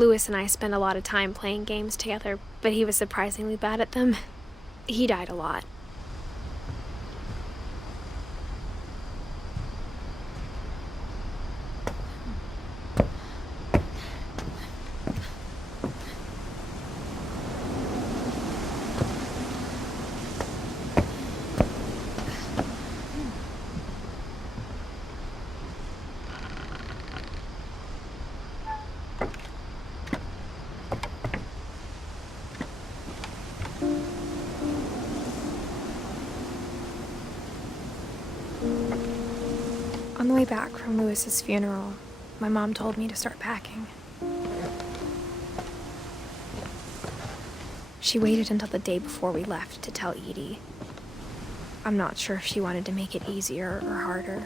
Lewis and I spent a lot of time playing games together, but he was surprisingly bad at them. He died a lot. On the way back from Lewis's funeral, my mom told me to start packing. She waited until the day before we left to tell Edie. I'm not sure if she wanted to make it easier or harder.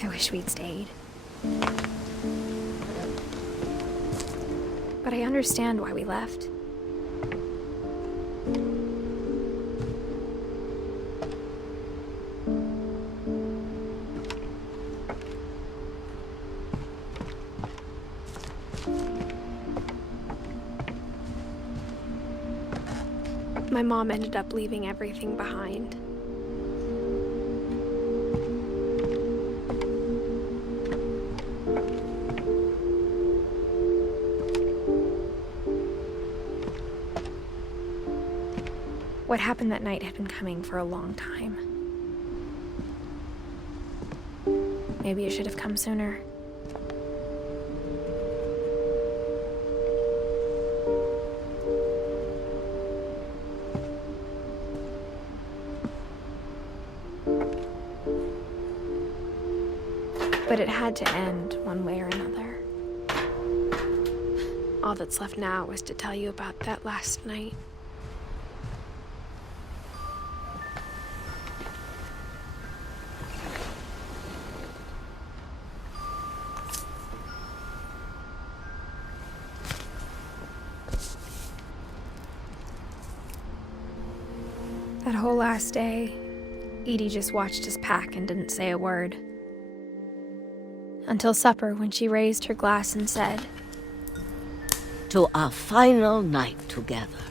I wish we'd stayed. But I understand why we left. My mom ended up leaving everything behind. What happened that night had been coming for a long time. Maybe it should have come sooner. But it had to end one way or another. All that's left now is to tell you about that last night. That whole last day, Edie just watched us pack and didn't say a word. Until supper, when she raised her glass and said, "To our final night together,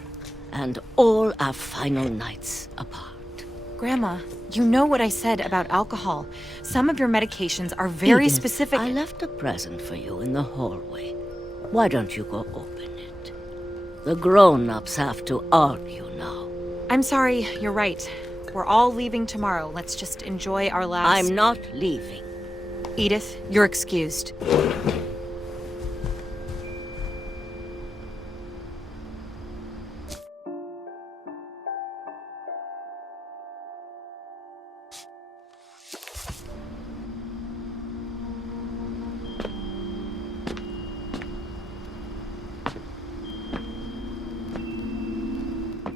and all our final nights apart." Grandma, you know what I said about alcohol. Some of your medications are very Edith, specific. I left a present for you in the hallway. Why don't you go open it? The grown-ups have to argue now. I'm sorry, you're right. We're all leaving tomorrow. Let's just enjoy our last... I'm not leaving. Edith, you're excused.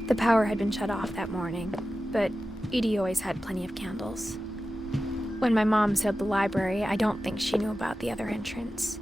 The power had been shut off that morning, but Edie always had plenty of candles. When my mom said the library, I don't think she knew about the other entrance.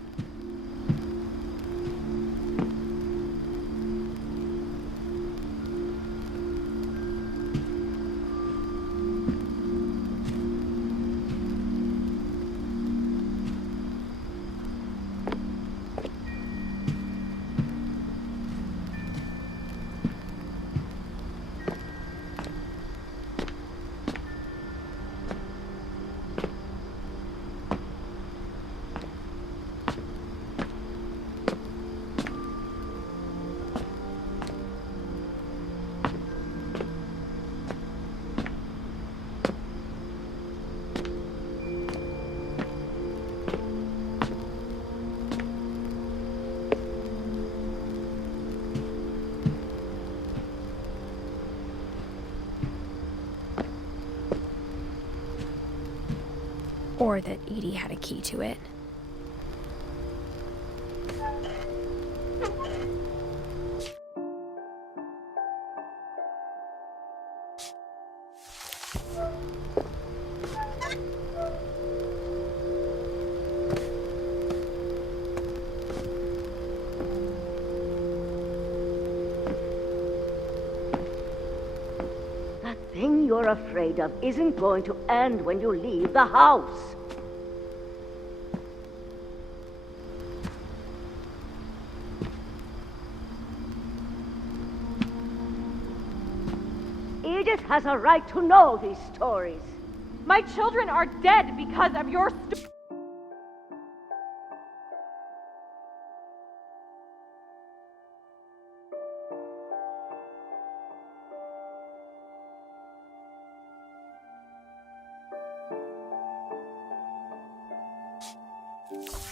Or that Edie had a key to it. That thing thing you're afraid of isn't going to end when you leave the house. Edith has a right to know these stories. My children are dead because of your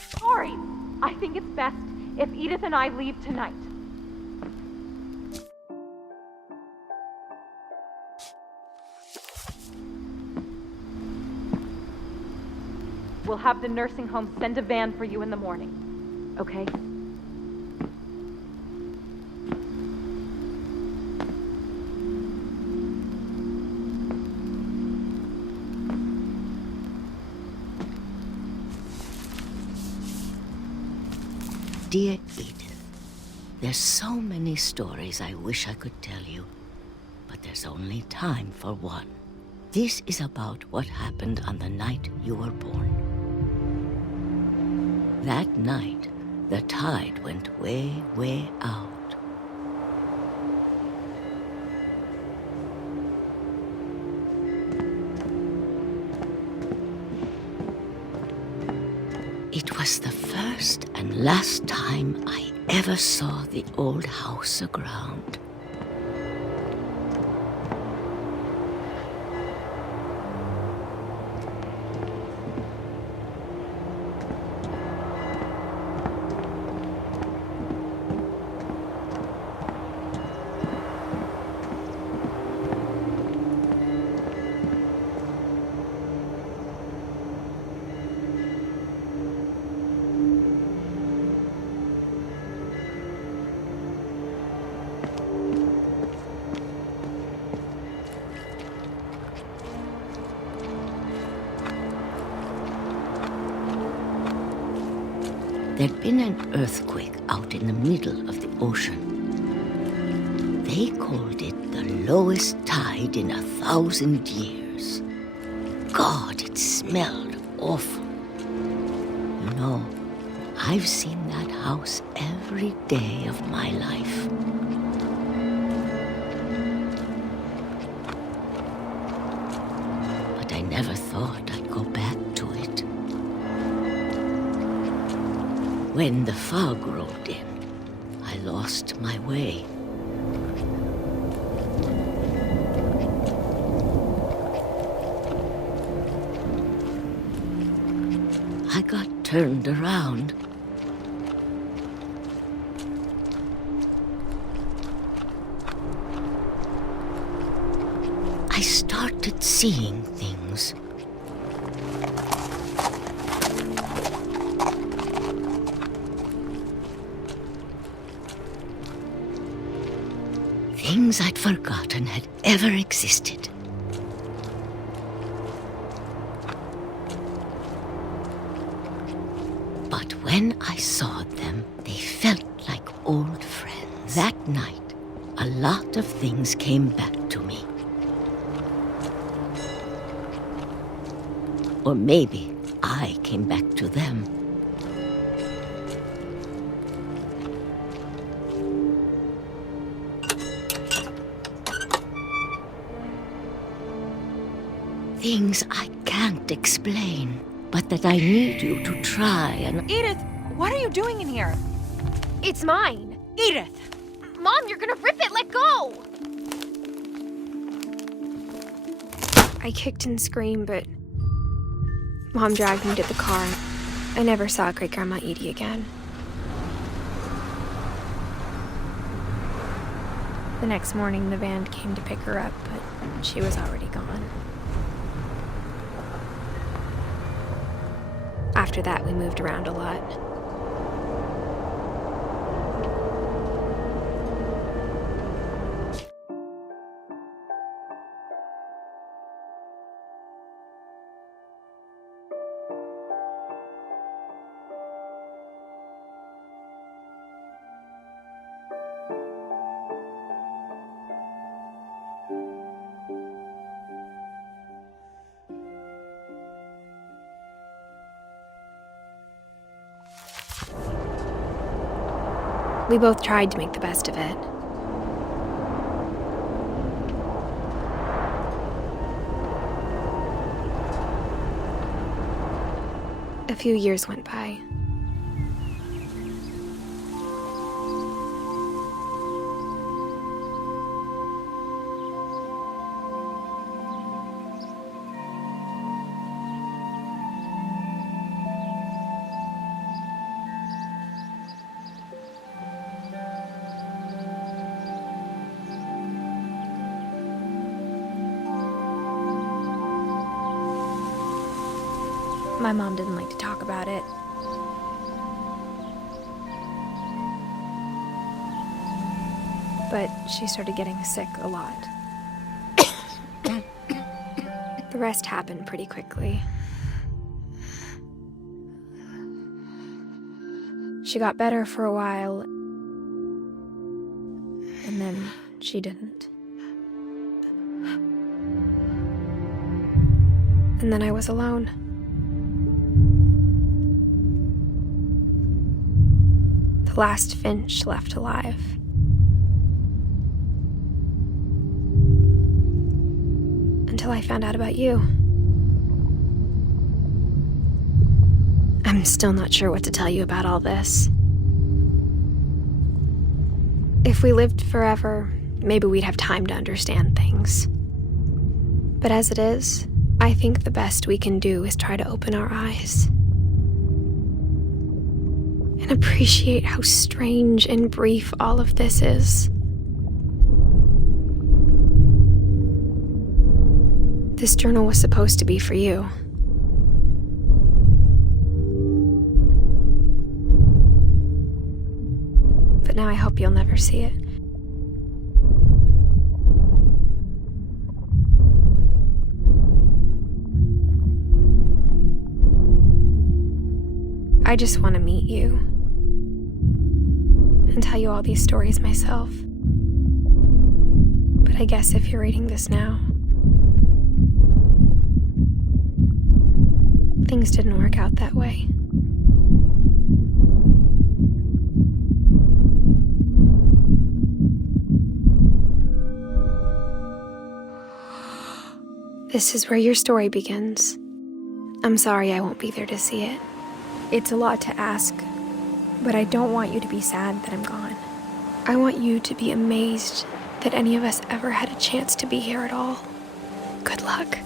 stories. I think it's best if Edith and I leave tonight. We'll have the nursing home send a van for you in the morning, okay? Dear Edith, there's so many stories I wish I could tell you, but there's only time for one. This is about what happened on the night you were born. That night, the tide went way, way out. It was the first and last time I ever saw the old house aground. There'd been an earthquake out in the middle of the ocean. They called it the lowest tide in 1,000 years. God, it smelled awful. You know, I've seen that house every day of my life. But I never thought I'd go back to it. When the fog rolled in, I lost my way. I got turned around. I started seeing things. Things I'd forgotten had ever existed. But when I saw them, they felt like old friends. That night, a lot of things came back to me. Or maybe I came back to them. Things I can't explain, but that I need you to try and... Edith, what are you doing in here? It's mine. Edith! Mom, you're gonna rip it! Let go! I kicked and screamed, but Mom dragged me to the car. I never saw Great-Grandma Edie again. The next morning, the van came to pick her up, but she was already gone. After that, we moved around a lot. We both tried to make the best of it. A few years went by. My mom didn't like to talk about it. But she started getting sick a lot. The rest happened pretty quickly. She got better for a while, and then she didn't. And then I was alone. The last Finch left alive. Until I found out about you. I'm still not sure what to tell you about all this. If we lived forever, maybe we'd have time to understand things. But as it is, I think the best we can do is try to open our eyes. And appreciate how strange and brief all of this is. This journal was supposed to be for you. But now I hope you'll never see it. I just want to meet you and tell you all these stories myself. But I guess if you're reading this now, things didn't work out that way. This is where your story begins. I'm sorry I won't be there to see it. It's a lot to ask, but I don't want you to be sad that I'm gone. I want you to be amazed that any of us ever had a chance to be here at all. Good luck.